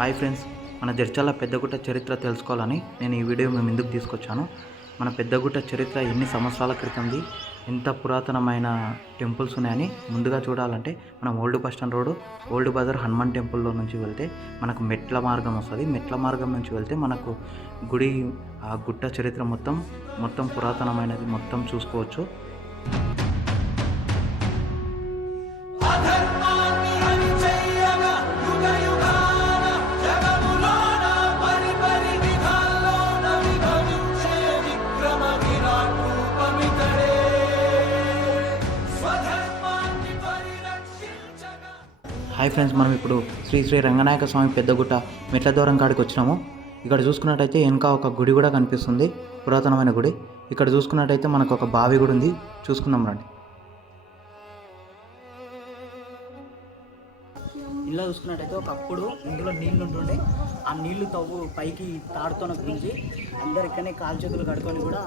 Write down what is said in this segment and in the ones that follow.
Hi friends, మన జడ్చర్ల పెద్దగుట్ట చరిత్ర తెలుసుకోవాలని నేను ఈ వీడియో మీ ముందుకు తీసుకొచ్చాను. మన పెద్దగుట్ట చరిత్ర ఎన్ని సంవత్సరాల క్రితంది, ఎంత పురాతనమైన టెంపుల్స్ ఉన్నాయని ముందుగా చూడాలంటే మనం old bus stand road, old bazaar Hanuman టెంపుల్లో నుంచి వెళ్తే మనకు మెట్ల మార్గం వస్తుంది. మెట్ల మార్గం నుంచి వెళ్తే మనకు గుడి, ఆ గుట్ట చరిత్ర మొత్తం పురాతనమైనది మొత్తం చూసుకోవచ్చు. హాయ్ ఫ్రెండ్స్, మనం ఇప్పుడు శ్రీ రంగనాయక స్వామి పెద్దగుట్ట మెట్ల దూరం కాడికి వచ్చినాము. ఇక్కడ చూసుకున్నట్టయితే వెనక ఒక గుడి కూడా కనిపిస్తుంది, పురాతనమైన గుడి. ఇక్కడ చూసుకున్నట్టయితే మనకు ఒక బావి కూడా ఉంది, చూసుకుందాం రండి. ఇంట్లో చూసుకున్నట్టయితే ఒకప్పుడు ఇందులో నీళ్లు ఉంటుండే, ఆ నీళ్లు తవ్వు పైకి తాడుతోన గురించి అందరు ఇక్కడనే కాలు చేతులు కడుకొని కూడా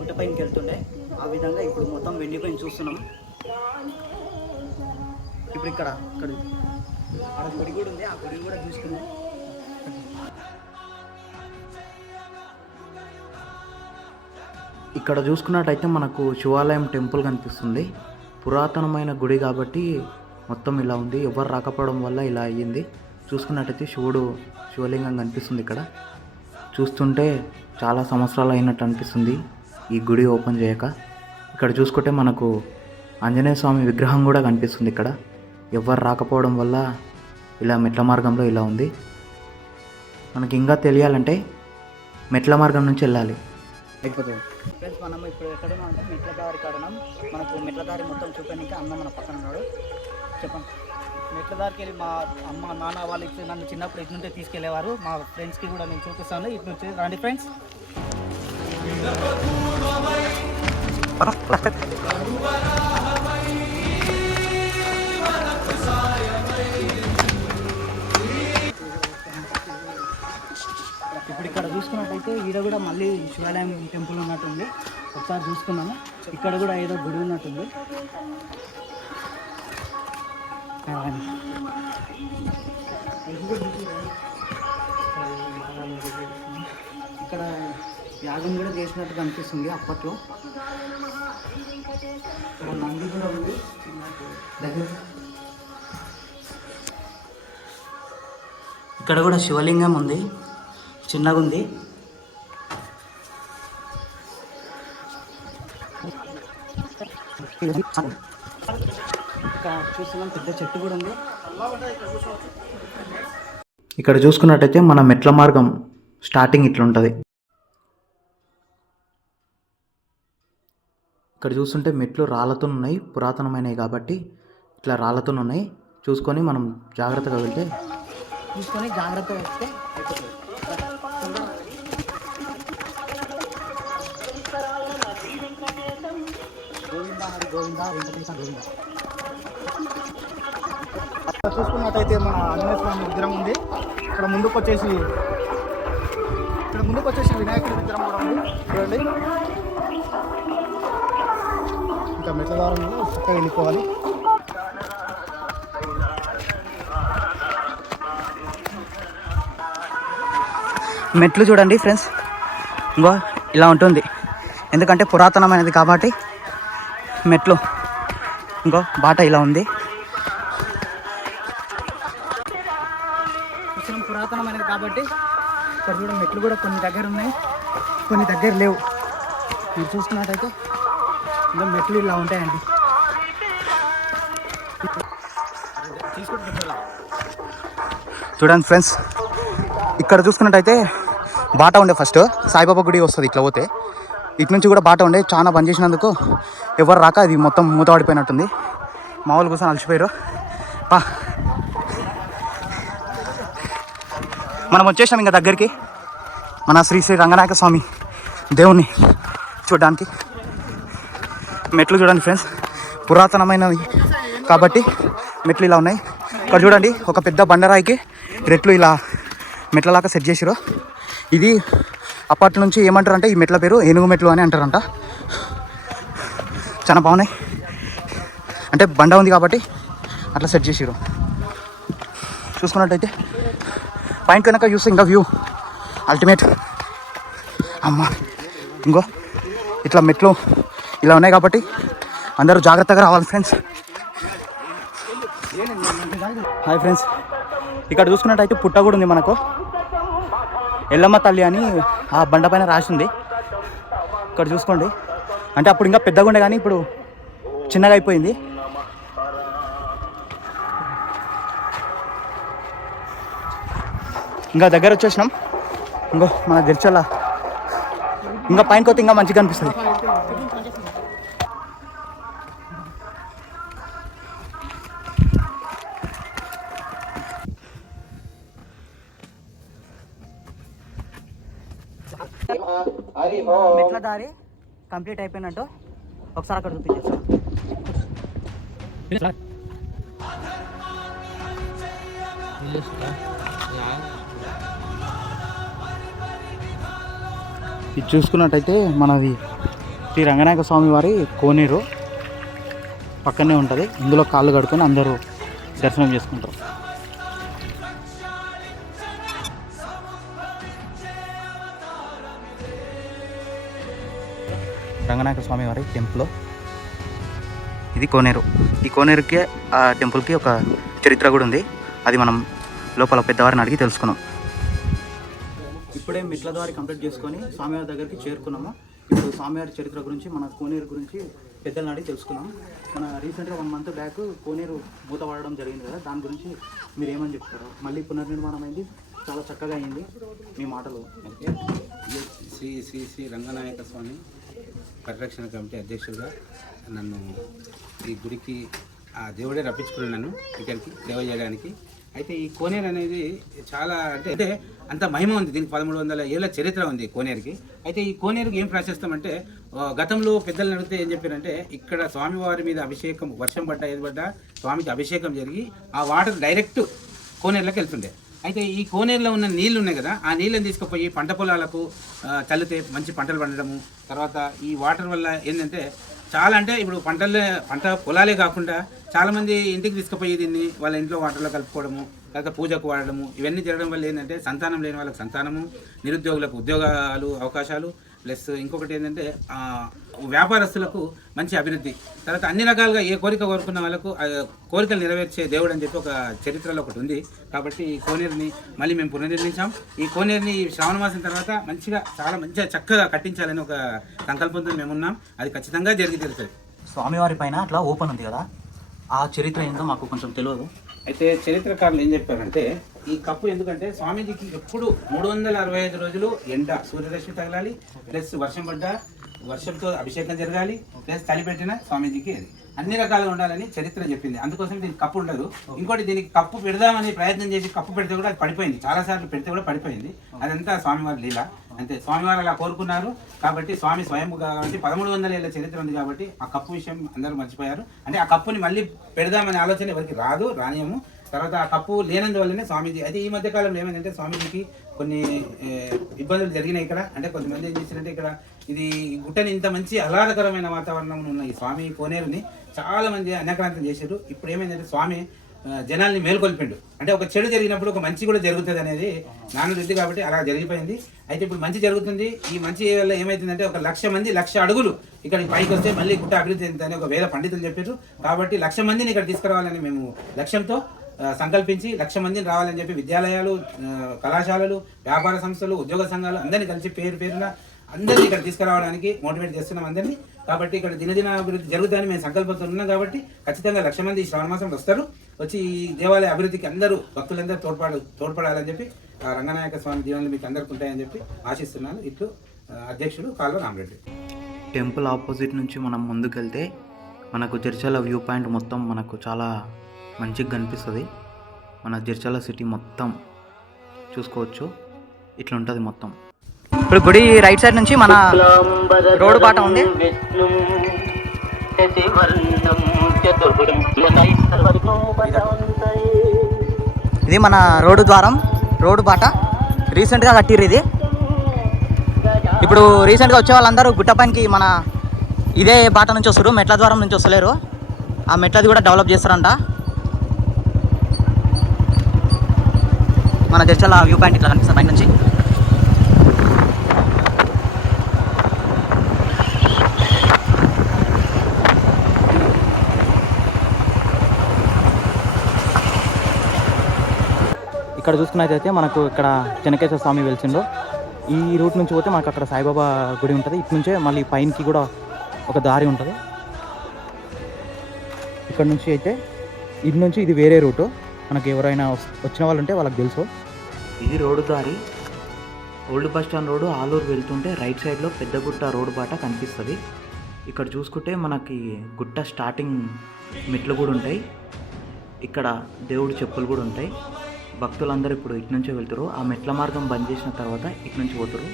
గుట్ట పైకి వెళ్తుండే. ఆ విధంగా ఇప్పుడు మొత్తం వెండిపోయి చూస్తున్నాం. ఇప్పుడు ఇక్కడ గుడి కూడా ఉంది, ఆ గుడి కూడా చూసుకున్నాం. ఇక్కడ చూసుకున్నట్టయితే మనకు శివాలయం టెంపుల్ కనిపిస్తుంది. పురాతనమైన గుడి కాబట్టి మొత్తం ఇలా ఉంది. ఎవరు రాకపోవడం వల్ల ఇలా అయ్యింది. చూసుకున్నట్టయితే శివలింగం కనిపిస్తుంది. ఇక్కడ చూస్తుంటే చాలా సంవత్సరాలు అయినట్టు అనిపిస్తుంది ఈ గుడి ఓపెన్ చేయక. ఇక్కడ చూసుకుంటే మనకు ఆంజనేయ స్వామి విగ్రహం కూడా కనిపిస్తుంది. ఇక్కడ ఎవరు రాకపోవడం వల్ల ఇలా మెట్ల మార్గంలో ఇలా ఉంది. మనకి ఇంకా తెలియాలంటే మెట్ల మార్గం నుంచి వెళ్ళాలి. అయిపోతుంది ఫ్రెండ్స్, మనం ఇప్పుడు ఎక్కడున్నాం అంటే మెట్ల దారి కాడనం. మనకు మెట్ల దారి మొత్తం చూపడానికి అన్న మన పక్కన ఉన్నాడు. చెప్పండి. మెట్ల దారికి వెళ్ళి మా అమ్మ నాన్న వాళ్ళు ఇచ్చి నన్ను చిన్నప్పుడు ఇటు నుంచే తీసుకెళ్లేవారు. మా ఫ్రెండ్స్కి కూడా నేను చూపిస్తాను. ఇటు నుంచి రండి ఫ్రెండ్స్. ఇప్పుడు ఇక్కడ చూసుకున్నట్టయితే ఈడ కూడా మళ్ళీ శివాలయం టెంపుల్ ఉన్నట్టుంది. ఒకసారి చూసుకున్నాము. ఇక్కడ కూడా ఏదో గుడి ఉన్నట్టుంది. ఇక్కడ యాగం కూడా చేసినట్టు కనిపిస్తుంది అప్పట్లో. ఇక్కడ నంది కూడా ఉంది దగ్గర. ఇక్కడ కూడా శివలింగం ఉంది, చిన్నగా ఉంది. ఇక్కడ చూస్తున్నాం పెద్ద చెట్టు కూడా ఉంది. ఇక్కడ చూసుకున్నట్టయితే మన మెట్ల మార్గం స్టార్టింగ్ ఇట్లుంటుంది. ఇక్కడ చూస్తుంటే మెట్లు రాళ్ళతో ఉన్నాయి, పురాతనమైనవి కాబట్టి ఇట్లా రాళ్ళతో ఉన్నాయి. చూసుకొని మనం జాగ్రత్తగా వెళ్తే వస్తే చూసుకున్నట్టయితే మన ఆంజనేయ స్వామి విగ్రహం ఉంది. ఇక్కడ ముందుకు వచ్చేసి వినాయకుడి విగ్రహం కూడా ఉంది. చూడండి, ఇంకా మెట్ల ద్వారా చక్కగా వెళ్ళిపోవాలి. మెట్లు చూడండి ఫ్రెండ్స్, ఇంకో ఇలా ఉంటుంది. ఎందుకంటే పురాతనమైనది కాబట్టి మెట్లు ఇంకో బాట ఇలా ఉంది. కొంచెం పురాతనమైనది కాబట్టి ఇక్కడ చూడండి మెట్లు కూడా కొన్ని దగ్గర ఉన్నాయి, కొన్ని దగ్గర లేవు. మీరు చూసుకున్నట్టయితే ఇంకా మెట్లు ఇలా ఉంటాయండి. చూడండి ఫ్రెండ్స్, ఇక్కడ చూసుకున్నట్టయితే బాట ఉండే ఫస్ట్ సాయిబాబా గుడి వస్తుంది. ఇట్లా పోతే ఇటు నుంచి కూడా బాట ఉండే, చాలా బంద్ చేసినందుకు ఎవరు రాక అది మొత్తం మూత పడిపోయినట్టుంది. మామూలు కోసం అలసిపోయారు. మనం వచ్చేసాం ఇంకా దగ్గరికి, మన శ్రీ రంగనాయక స్వామి దేవుణ్ణి చూడడానికి. మెట్లు చూడండి ఫ్రెండ్స్, పురాతనమైనవి కాబట్టి మెట్లు ఇలా ఉన్నాయి. ఇక్కడ చూడండి, ఒక పెద్ద బండరాయికి రెట్లు ఇలా మెట్లలాగా సెట్ చేసిరు. ఇది అప్పటి నుంచి ఏమంటారు అంటే ఈ మెట్ల పేరు ఏనుగు మెట్లు అని అంటారంట. చాలా బాగున్నాయి, అంటే బండ ఉంది కాబట్టి అట్లా సెట్ చేసిరు. చూసుకున్నట్టయితే పైన కనుక చూస్తే ఇంకా వ్యూ అల్టిమేట్. అమ్మ ఇంకో ఇట్లా మెట్లు ఇలా ఉన్నాయి కాబట్టి అందరూ జాగ్రత్తగా రావాలి ఫ్రెండ్స్. హాయ్ ఫ్రెండ్స్, ఇక్కడ చూసుకున్నట్టయితే పుట్ట కూడా ఉంది మనకు. ఎల్లమ్మ తల్లి అని ఆ బండ పైన రాసింది. ఇక్కడ చూసుకోండి, అంటే అప్పుడు ఇంకా పెద్దగా ఉండే కానీ ఇప్పుడు చిన్నగా అయిపోయింది. ఇంకా దగ్గర వచ్చేసినాం. ఇంకో మన గిరిచల్ల ఇంకా పైన కొత్త ఇంకా మంచిగా అనిపిస్తుంది. మెట్ల దారి కంప్లీట్ అయిపోయినట్టు ఒకసారి అక్కడ చూపించేస్తాం. ఇది చూసుకున్నట్టయితే మనది శ్రీ రంగనాయక స్వామి వారి కోనేరు పక్కనే ఉంటుంది. ఇందులో కాళ్ళు కడుక్కొని అందరూ దర్శనం చేసుకుంటారు. రంగనాయక స్వామి వారి టెంపుల్ ఇది కోనేరు. ఈ కోనేరుకి ఆ టెంపుల్కి ఒక చరిత్ర కూడా ఉంది. అది మనం లోపల పెద్దవారిని అడిగి తెలుసుకున్నాం. ఇప్పుడే మెట్ల ద్వారా కంప్లీట్ చేసుకొని స్వామివారి దగ్గరికి చేరుకున్నాము. ఇప్పుడు స్వామివారి చరిత్ర గురించి, మన కోనేరు గురించి పెద్దలను అడిగి తెలుసుకున్నాం. మన రీసెంట్గా 1 month బ్యాక్ కోనేరు మూత పడడం జరిగింది కదా, దాని గురించి మీరు ఏమని చెప్తారు? మళ్ళీ పునర్నిర్మాణం అయింది, చాలా చక్కగా అయింది. మీ మాటలు. శ్రీ శ్రీ శ్రీ రంగనాయక స్వామి పరిరక్షణ కమిటీ అధ్యక్షుడిగా నన్ను ఈ గుడికి ఆ దేవుడే రప్పించుకున్నాను నన్ను ఇక్కడికి సేవ చేయడానికి. అయితే ఈ కోనేరు అనేది చాలా అంటే అంత మహిమ ఉంది. దీనికి 1300 ఏళ్ళ చరిత్ర ఉంది కోనేరుకి. అయితే ఈ కోనేరుకి ఏం ప్రాశస్తం అంటే, గతంలో పెద్దలు అడిగితే ఏం చెప్పారంటే, ఇక్కడ స్వామివారి మీద అభిషేకం, వర్షం పడ్డా ఏది పడ్డా స్వామికి అభిషేకం జరిగి ఆ వాటర్ డైరెక్ట్ కోనేరులోకి వెళ్తుండే. అయితే ఈ కోనేరులో ఉన్న నీళ్లు ఉన్నాయి కదా, ఆ నీళ్ళని తీసుకుపోయి పంట పొలాలకు చల్లితే మంచి పంటలు పండడము. తర్వాత ఈ వాటర్ వల్ల ఏంటంటే చాలా, అంటే ఇప్పుడు పంట పొలాలే కాకుండా చాలామంది ఇంటికి తీసుకుపోయి దీన్ని వాళ్ళ ఇంట్లో వాటర్లో కలుపుకోవడము, తర్వాత పూజకు వాడడము, ఇవన్నీ జరగడం వల్ల ఏంటంటే సంతానం లేని వాళ్ళకి సంతానము, నిరుద్యోగులకు ఉద్యోగాలు అవకాశాలు, ప్లస్ ఇంకొకటి ఏంటంటే వ్యాపారస్తులకు మంచి అభివృద్ధి. తర్వాత అన్ని రకాలుగా ఏ కోరిక కోరుకున్న వాళ్ళకు కోరికలు నెరవేర్చే దేవుడు అని చెప్పి ఒక చరిత్రలో ఒకటి ఉంది. కాబట్టి ఈ కోనేరుని మళ్ళీ మేము పునర్నిర్మించాం. ఈ కోనేరుని శ్రావణ మాసం తర్వాత చాలా మంచిగా చక్కగా కట్టించాలని ఒక సంకల్పంతో మేమున్నాం. అది ఖచ్చితంగా జరిగి తీరుతుంది. స్వామివారి పైన అట్లా ఓపెన్ ఉంది కదా, ఆ చరిత్ర ఏందో మాకు కొంచెం తెలియదు. అయితే చరిత్రకారులు ఏం చెప్పారంటే, ఈ కప్పు ఎందుకంటే స్వామీజీకి ఎప్పుడు 365 రోజులు ఎండ సూర్యరశ్మి తగలాలి, ప్లస్ వర్షం పడ్డా వర్షంతో అభిషేకం జరగాలి, ప్లస్ చలి పెట్టిన స్వామీజీకి అది అన్ని రకాలుగా ఉండాలని చరిత్ర చెప్పింది. అందుకోసం దీనికి కప్పు ఉండదు. ఇంకోటి, దీనికి కప్పు పెడదామని ప్రయత్నం చేసి కప్పు పెడితే కూడా అది పడిపోయింది. చాలాసార్లు పెడితే కూడా పడిపోయింది. అదంతా స్వామివారి లీల. అంతే, స్వామివారు అలా కోరుకున్నారు కాబట్టి స్వామి స్వయం కాబట్టి 1300 ఏళ్ళ చరిత్ర ఉంది కాబట్టి ఆ కప్పు విషయం అందరూ మర్చిపోయారు. అంటే ఆ కప్పుని మళ్ళీ పెడదామనే ఆలోచన ఎవరికి రానియము. తర్వాత ఆ కప్పు లేనందువల్లనే స్వామీజీ, అయితే ఈ మధ్య కాలంలో ఏమైందంటే స్వామీజీకి కొన్ని ఇబ్బందులు జరిగినాయి ఇక్కడ. అంటే కొంతమంది ఏం చేశారంటే, ఇక్కడ ఇది గుట్టని ఇంత మంచి ఆహ్లాదకరమైన వాతావరణం ఉన్న ఈ స్వామి కోనేరుని చాలా మంది అన్యక్రాంతం చేశారు. ఇప్పుడు ఏమైందంటే స్వామి జనాల్ని మేల్కొల్పిండు. అంటే ఒక చెడు జరిగినప్పుడు ఒక మంచి కూడా జరుగుతుంది అనేది నానుడి కాబట్టి అలా జరిగిపోయింది. అయితే ఇప్పుడు మంచి జరుగుతుంది. ఈ మంచి వల్ల ఏమైతుందంటే, 1,00,000 మంది 1,00,000 అడుగులు ఇక్కడికి పైకి వస్తే మళ్ళీ గుట్ట అభివృద్ధి చెందుతుందని ఒక వేద పండితులు చెప్పారు. కాబట్టి 1,00,000 మందిని ఇక్కడ తీసుకురావాలని మేము లక్ష్యంతో సంకల్పించి 1,00,000 మందిని రావాలని చెప్పి విద్యాలయాలు, కళాశాలలు, వ్యాపార సంస్థలు, ఉద్యోగ సంఘాలు అందరినీ కలిసి పేరున అందరినీ ఇక్కడ తీసుకురావడానికి మోటివేట్ చేస్తున్నాం అందరినీ. కాబట్టి ఇక్కడ దినదిన అభివృద్ధి జరుగుతుందని మేము సంకల్పంతో ఉన్నాం. కాబట్టి ఖచ్చితంగా 1,00,000 మంది ఈ శ్రావణ మాసంలో వస్తారు. వచ్చి ఈ దేవాలయ అభివృద్ధికి అందరూ భక్తులందరూ తోడ్పడాలని చెప్పి ఆ రంగనాయక స్వామి దీవెనలు మీకు అందరికీ ఉంటాయని చెప్పి ఆశిస్తున్నాను. ఇట్లు అధ్యక్షుడు కాల్వ రామరెడ్డి. టెంపుల్ ఆపోజిట్ నుంచి మనం ముందుకెళ్తే మనకు జడ్చర్ల వ్యూ పాయింట్ మొత్తం మనకు చాలా మంచిగా కనిపిస్తుంది. మన జడ్చర్ల సిటీ మొత్తం చూసుకోవచ్చు. ఇట్లా ఉంటుంది మొత్తం. ఇప్పుడు గుడి రైట్ సైడ్ నుంచి మన రోడ్డు బాట ఉంది. ఇది మన రోడ్డు బాట రీసెంట్గా కట్టిర్రు. ఇది ఇప్పుడు రీసెంట్గా వచ్చే వాళ్ళందరూ గుట్టపైనకి మన ఇదే బాట నుంచి వస్తారు, మెట్ల ద్వారం నుంచి వస్తలేరు. ఆ మెట్లది కూడా డెవలప్ చేస్తారంట. మన జడ్చర్ల వ్యూ పాయింట్ ఇట్లా కనిపిస్తుంది పైన నుంచి. ఇక్కడ చూసుకున్నట్టయితే మనకు ఇక్కడ చెన్నకేశ్వర స్వామి వెలిసిందో. ఈ రూట్ నుంచి పోతే మనకు అక్కడ సాయిబాబా గుడి ఉంటుంది. ఇటు నుంచే మళ్ళీ పైనకి కూడా ఒక దారి ఉంటుంది. ఇక్కడ నుంచి అయితే ఇటు నుంచి ఇది వేరే రూటు. మనకి ఎవరైనా వచ్చిన వాళ్ళు ఉంటే వాళ్ళకి తెలుసు. ఇది రోడ్డు దారి. Old bus stand road Aluru వెళ్తుంటే రైట్ సైడ్లో పెద్దగుట్ట రోడ్డు బాట కనిపిస్తుంది. ఇక్కడ చూసుకుంటే మనకి గుట్ట స్టార్టింగ్ మెట్లు కూడా ఉంటాయి. ఇక్కడ దేవుడి చెప్పులు కూడా ఉంటాయి. భక్తులందరూ ఇప్పుడు ఇటు నుంచే వెళ్తారు. ఆ మెట్ల మార్గం బంద్ చేసిన తర్వాత ఇటు నుంచి పోతారు.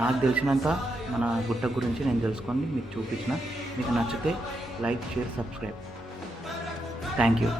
నాకు తెలిసినంత మన గుట్ట గురించి నేను తెలుసుకొని మీకు చూపించిన. మీకు నచ్చితే like, share, subscribe. Thank you.